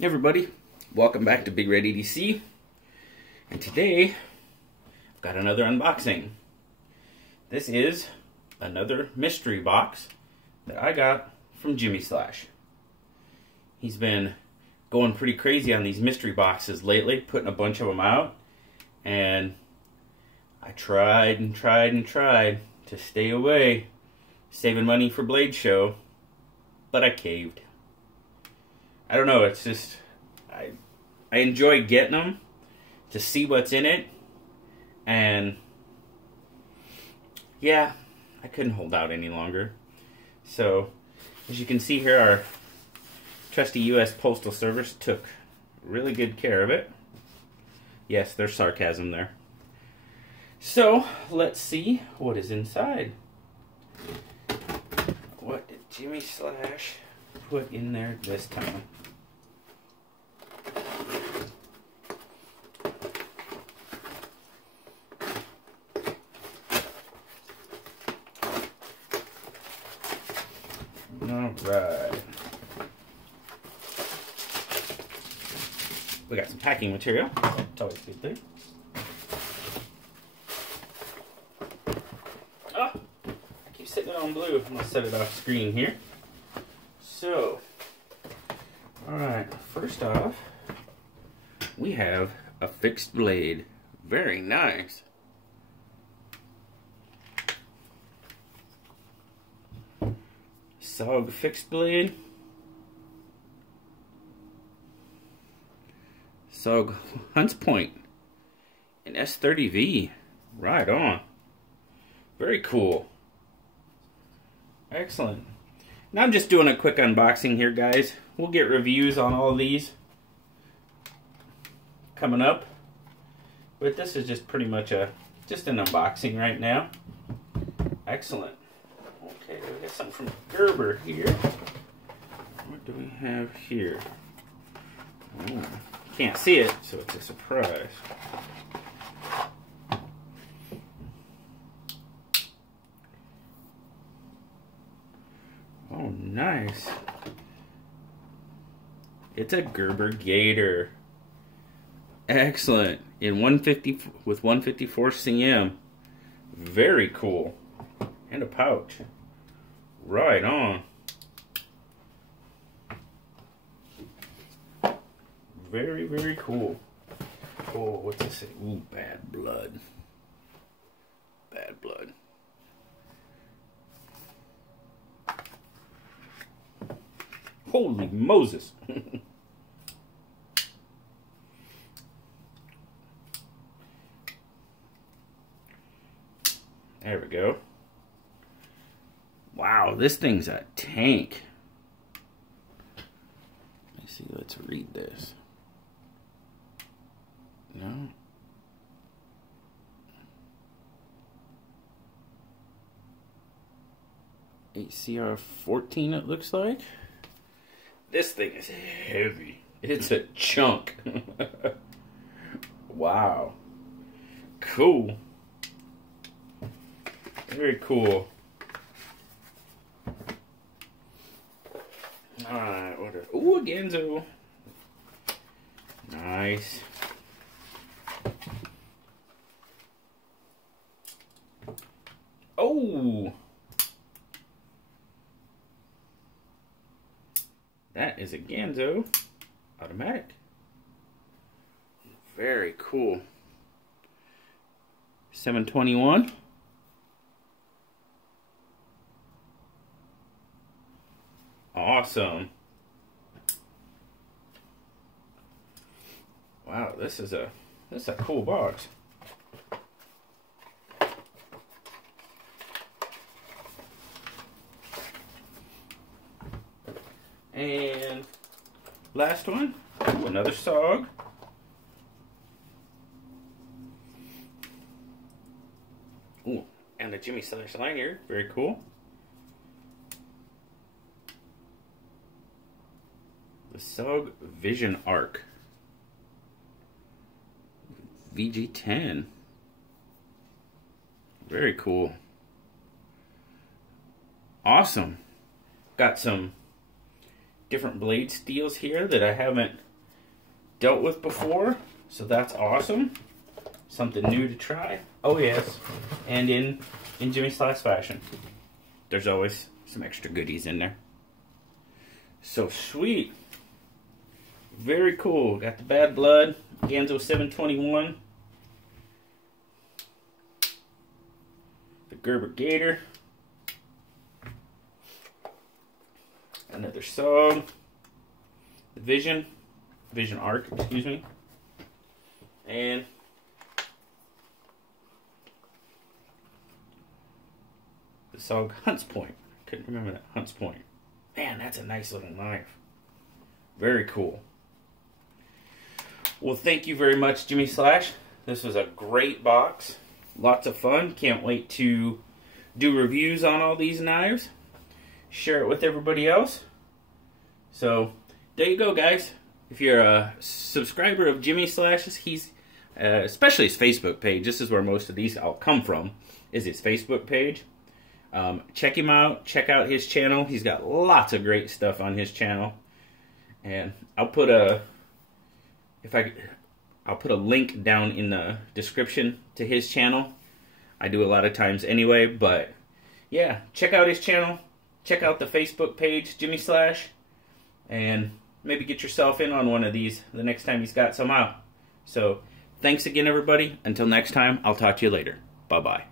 Hey everybody, welcome back to Big Red EDC, and today I've got another unboxing. This is another mystery box that I got from Jimislash. He's been going pretty crazy on these mystery boxes lately, putting a bunch of them out, and I tried and tried to stay away, saving money for Blade Show, but I caved. I don't know, it's just, I enjoy getting them to see what's in it, and yeah, I couldn't hold out any longer. So, as you can see here, our trusty U.S. Postal Service took really good care of it. Yes, there's sarcasm there. So, let's see what is inside. What did Jimislash put in there this time? Alright. We got some packing material. It's always a good thing. Oh! I keep sitting it on blue. I'm going to set it off screen here. So, alright, first off, we have a fixed blade. Very nice. SOG fixed blade. SOG Hunts Point. An S30V. Right on. Very cool. Excellent. Now I'm just doing a quick unboxing here, guys. We'll get reviews on all these coming up. But this is just pretty much just an unboxing right now. Excellent. Okay, we got something from Gerber here. What do we have here? Oh, can't see it, so it's a surprise. Oh, nice. It's a Gerber Gator. Excellent. In 150 with 154 cm. Very cool. And a pouch. Right on. Very, very cool. Oh, what's this say? Ooh, bad blood. Bad blood. Holy Moses. There we go. Wow, this thing's a tank. Let me see, let's read this. No. HCR 14 it looks like. This thing is heavy. It's a chunk. Wow. Cool. Very cool. Alright, what are... Ooh, a Genzo. Nice. Oh! That is a Genzo automatic. Very cool. 721. Awesome. Wow, this is a cool box. And last one, ooh, another SOG. Ooh, and a Jimislash lanyard, very cool. The SOG Vision Arc. VG10. Very cool. Awesome. Got some different blade steels here that I haven't dealt with before, so that's awesome. Something new to try. Oh yes, and in Jimislash fashion, there's always some extra goodies in there. So sweet. Very cool. Got the Bad Blood, Ganzo 721. The Gerber Gator. Another song. The Vision Arc, excuse me. And the SOG Hunts Point. Couldn't remember that. Hunts Point. Man, that's a nice little knife. Very cool. Well, thank you very much, Jimislash. This was a great box. Lots of fun. Can't wait to do reviews on all these knives. Share it with everybody else. So, there you go, guys. If you're a subscriber of Jimislash's, he's especially his Facebook page. This is where most of these all come from, is his Facebook page. Check him out. Check out his channel. He's got lots of great stuff on his channel. And I'll put a link down in the description to his channel. I do a lot of times anyway, but yeah, check out his channel. Check out the Facebook page, Jimislash, and maybe get yourself in on one of these the next time he's got some out. So, thanks again, everybody. Until next time, I'll talk to you later. Bye-bye.